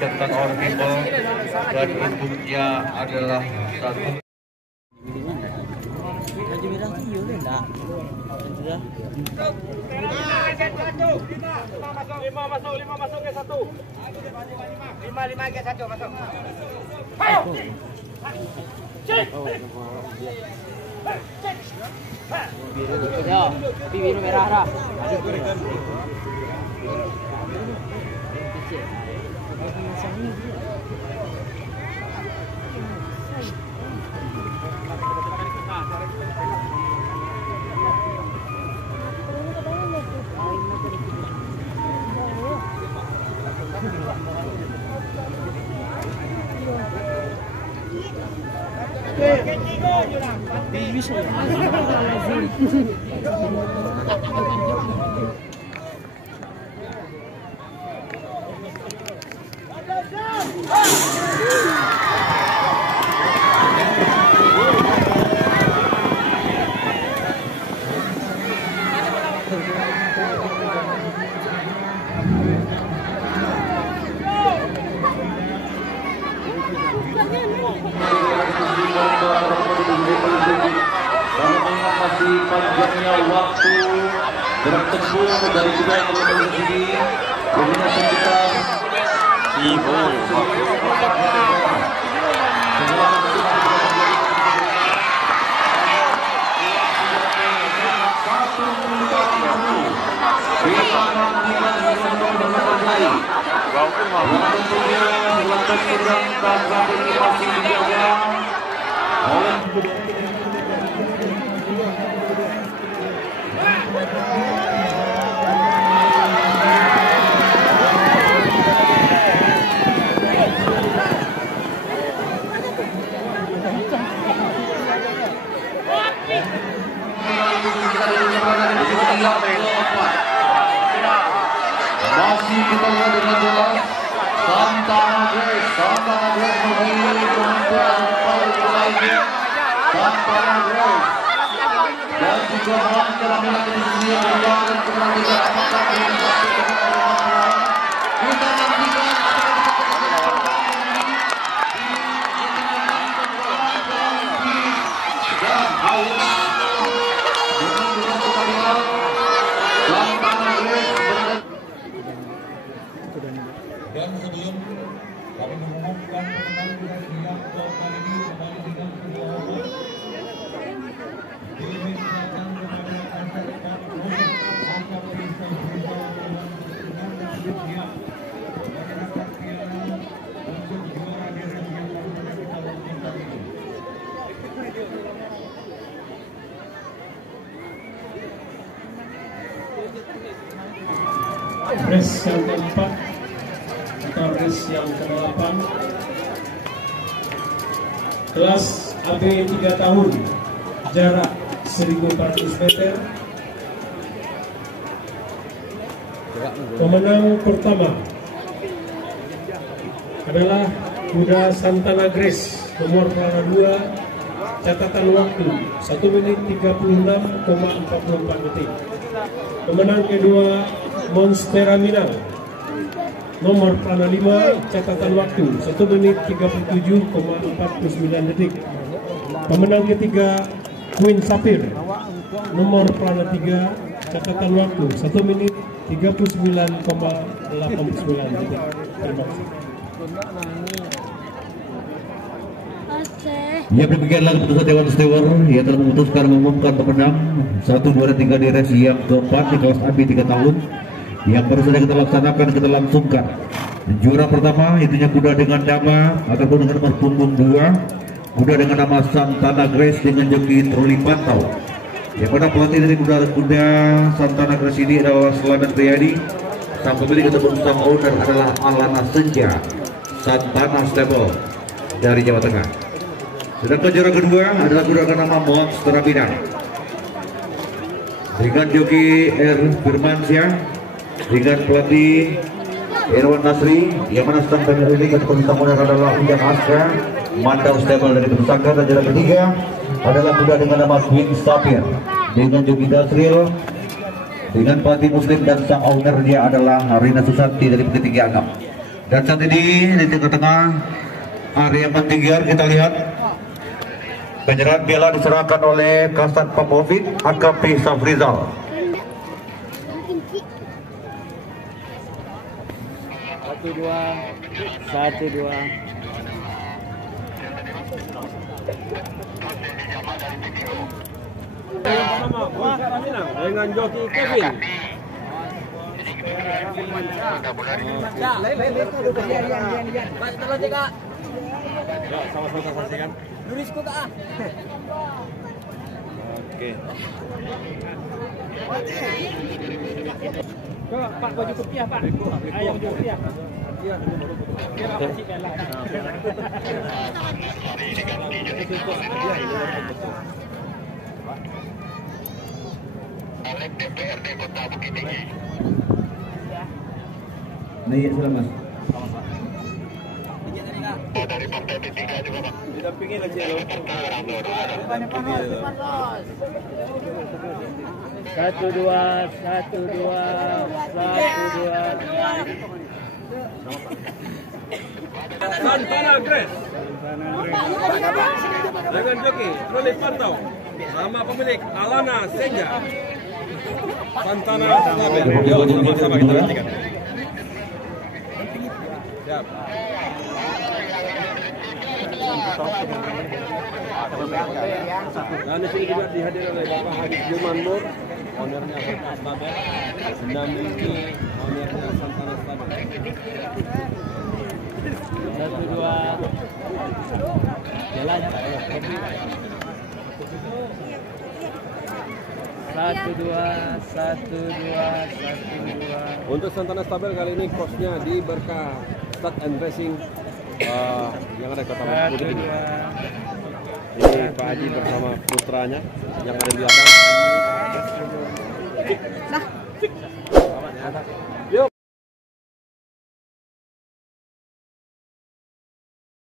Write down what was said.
catatan Our People dan induknya adalah 1. Baju merah tuh iya enggak? Sudah. 5 masuk ke 1. 5 ke 1 masuk. Biru merah dah. Masih panjangnya waktu gerak tempuh dari kedua pemain ini, kombinasi kita ibu masih kita lihat dengan jelas Santana Grace menghindari kemungkinan lainnya. Santana Grace dan juga melangkah melakukan posisi yang kedua dan ketiga apakah kita nantikan dan akhirnya dan sebelum kami mengumumkan pemenang durasi yang kali ini kembali dengan sebuah nomor David datang kepada Asal Kosong Angkat Kristal Kristal dengan sebelumnya menyenangkan piala untuk juara DRS yang baru saja kita lakukan ini. Race yang keempat atau race yang ke-8 kelas AB 3 tahun jarak 1400 meter. Pemenang pertama adalah kuda Santana Grace nomor 2, catatan waktu 1 menit 36,44 detik. Pemenang kedua Monstera Minang nomor 5, catatan waktu 1 menit 37,49 detik. Pemenang ketiga Queen Sapphire nomor 3, catatan waktu 1 menit 39,89 detik. Terima kasih. Ya, demikianlah keputusan Dewan Steward. Ia telah memutuskan mengumumkan pemenang 1, 2, dan 3 DRS yang keempat di kelas AB 3 tahun yang baru saja kita laksanakan, kita langsungkan. Juara pertama itunya kuda dengan nama ataupun dengan nomor punggung 2, kuda dengan nama Santana Grace dengan joki troli pantau. Yang pada pelatih dari kuda Santana Grace ini adalah Slamet Priyadi. Sang pemilik ataupun sang owner adalah Alana Senja Santana Stable dari Jawa Tengah. Sedangkan juara kedua adalah kuda dengan nama Monstera Minang dengan joki R. Firmansyah dengan pelatih Irwan Nasri, yang mana sedang pemilik ataupun tamunya adalah Ujang Aska Mandau Stable dari Tersangka. Dan juara ketiga adalah kuda dengan nama Queen Sapphire dengan joki Dasril dengan pelatih Muslim dan sang owner dia adalah Rina Susanti dari Bukit Tinggi Agam. Dan saat ini di tengah-tengah area pentinggian kita lihat penyerahan piala diserahkan oleh Kasat Pamovic AKP Safrizal. Satu dua. Dengan joki Kevin. Sama-sama saksikan. Lurisku kak. Oke. Pak baju kopiah Pak. Ayam baju kopiah. Iya. Kira kasih piala. Alek DPRD Kota Bukit Tinggi. Nah, iya, sudah Mas. Dari Partai P3 juga Pak. Didampingi lagi ya. Satu dua. Santana Grace. Dengan joki Roli Pantau sama pemilik Alana Senja. Santana Stabel. Yuk sama-sama kita nantikan. Siap. Dan di sini juga dihadir oleh Bapak Haji Juman Nur, ownernya Santana Stabel, mendampingi ownernya Santana Stabel. Satu dua. Jalan. Satu dua. Untuk Santana Stabel kali ini coachnya di Berkah Start and Racing yang ada di Kota Bukit Tinggi. Ini Pak Haji bersama putranya yang ada di belakang. Yuk.